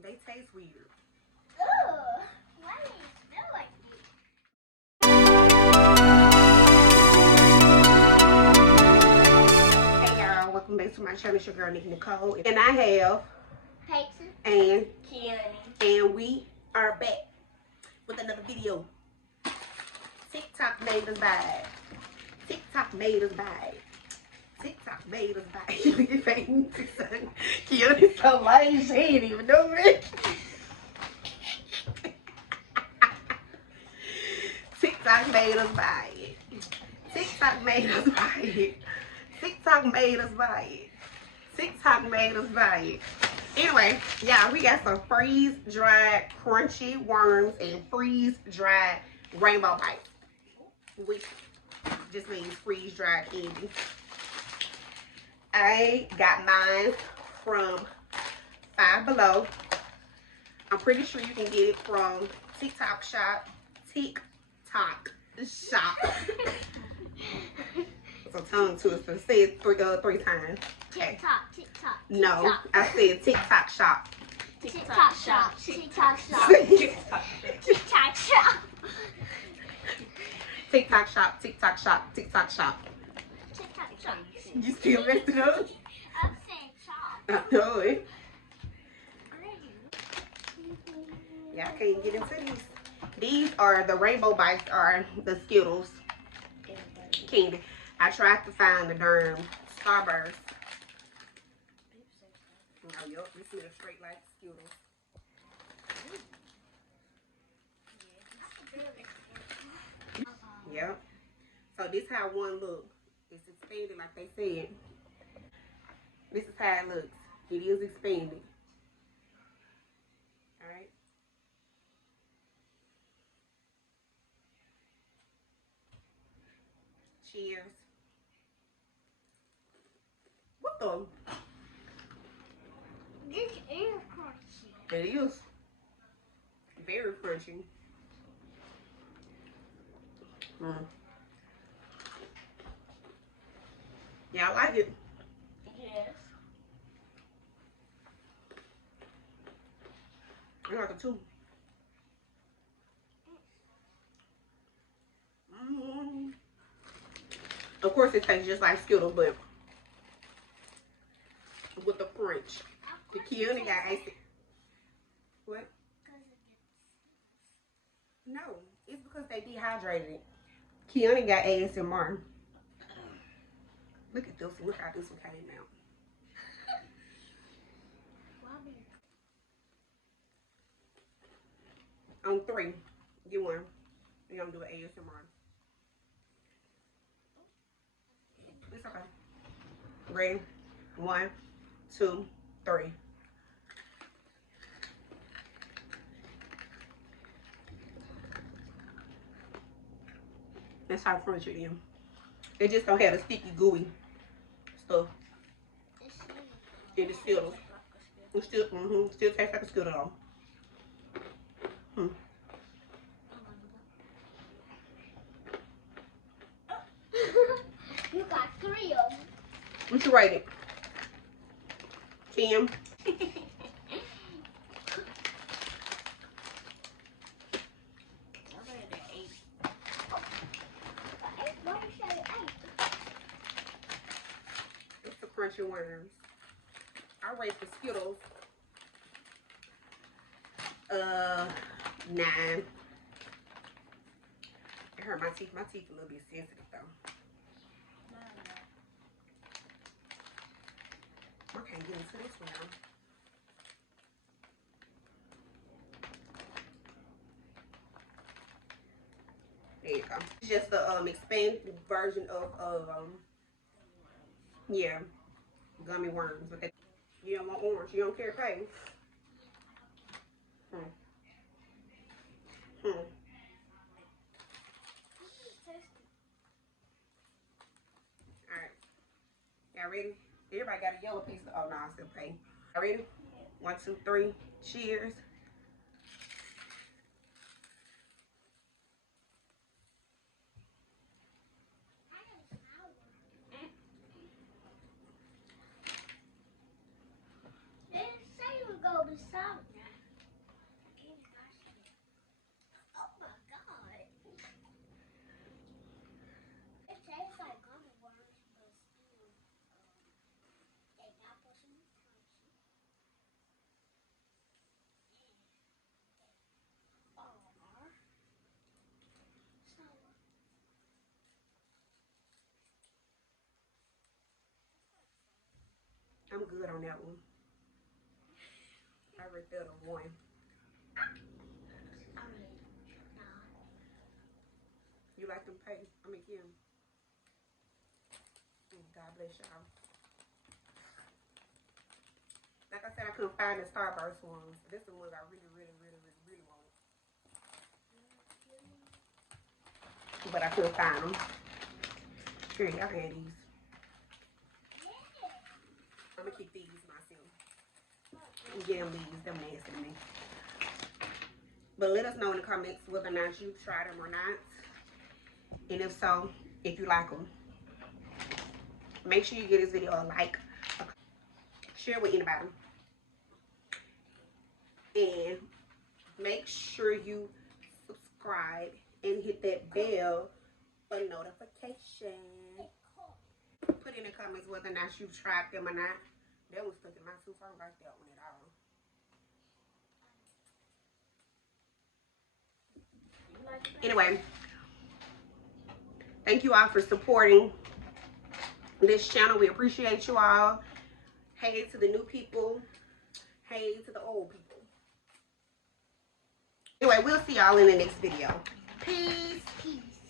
They taste weird. Ugh. Why do they smell like this? Hey y'all, welcome back to my channel. It's your girl Nikki Nicole, and I have Peyton and Keone. and we are back with another video. TikTok made us buy. TikTok made us buy. TikTok made us buy. Keone's so lame, she ain't even know it. TikTok made us buy it. TikTok made us buy it. TikTok made us buy it. TikTok made us buy it. Anyway, yeah, we got some freeze-dried crunchy worms and freeze-dried rainbow bites, which just means freeze-dried candy. I got mine from Five Below. I'm pretty sure you can get it from TikTok Shop. TikTok Shop. It's a tongue twister. Say it three times. Okay. TikTok, TikTok. No, TikTok. I said TikTok Shop. TikTok shop. TikTok shop. TikTok TikTok shop. TikTok Shop. TikTok Shop. TikTok Shop. TikTok shop. You still messed it up? I'm saying shop. I know it. Yeah, I can't get into these. These are the rainbow bites, are the Skittles candy. I tried to find the darn Starburst. Oh, yup, this smells straight like Skittles. Yep. So this how one looks. It's expanded like they said. This is how it looks. It is expanded. Alright. Cheers. What the? This is crunchy. It is. Very crunchy. Yeah, I like it. Yes. I like it too. Of course, it tastes just like Skittles, but with the French. The Keone got acid. What? No, it's because they dehydrated it. Keone got ASMR. Look at this. Look how this one came out. On 3, get one. We're gonna do an ASMR. It's okay. Ready? 1, 2, 3. That's how crunchy it is. It just don't have the sticky, gooey stuff. It is Skittles. It still, still tastes like a Skittle though. You got 3 of them. What you rate it? 10. Why you say 8? It's the crunchy worms. I rate the Skittles 9. It hurt my teeth. My teeth a little bit sensitive though. I can't get into this one now. There you go. It's just the expanded version of yeah, gummy worms. But you don't want orange. You don't care pain. Alright. Y'all ready? Everybody got a yellow piece. Oh no, I still pay. Y'all ready? 1, 2, 3. Cheers. They didn't say you would go to sour. I'm good on that one. I refilled a 1. You like them pay? I mean, Kim. God bless y'all. Like I said, I couldn't find the Starburst ones. This is the ones I really want. But I couldn't find them. Here, y'all can have these. I'm gonna keep these myself. And get them these. Them nasty to me. But let us know in the comments whether or not you tried them or not. And if so, if you like them. Make sure you give this video a like. Share with anybody. And make sure you subscribe and hit that bell for notification. Put in the comments whether or not you tried them or not. That was stuck in my tooth. I don't like that one at all. Anyway, thank you all for supporting this channel. We appreciate you all. Hey to the new people. Hey to the old people. Anyway, we'll see y'all in the next video. Peace. Peace.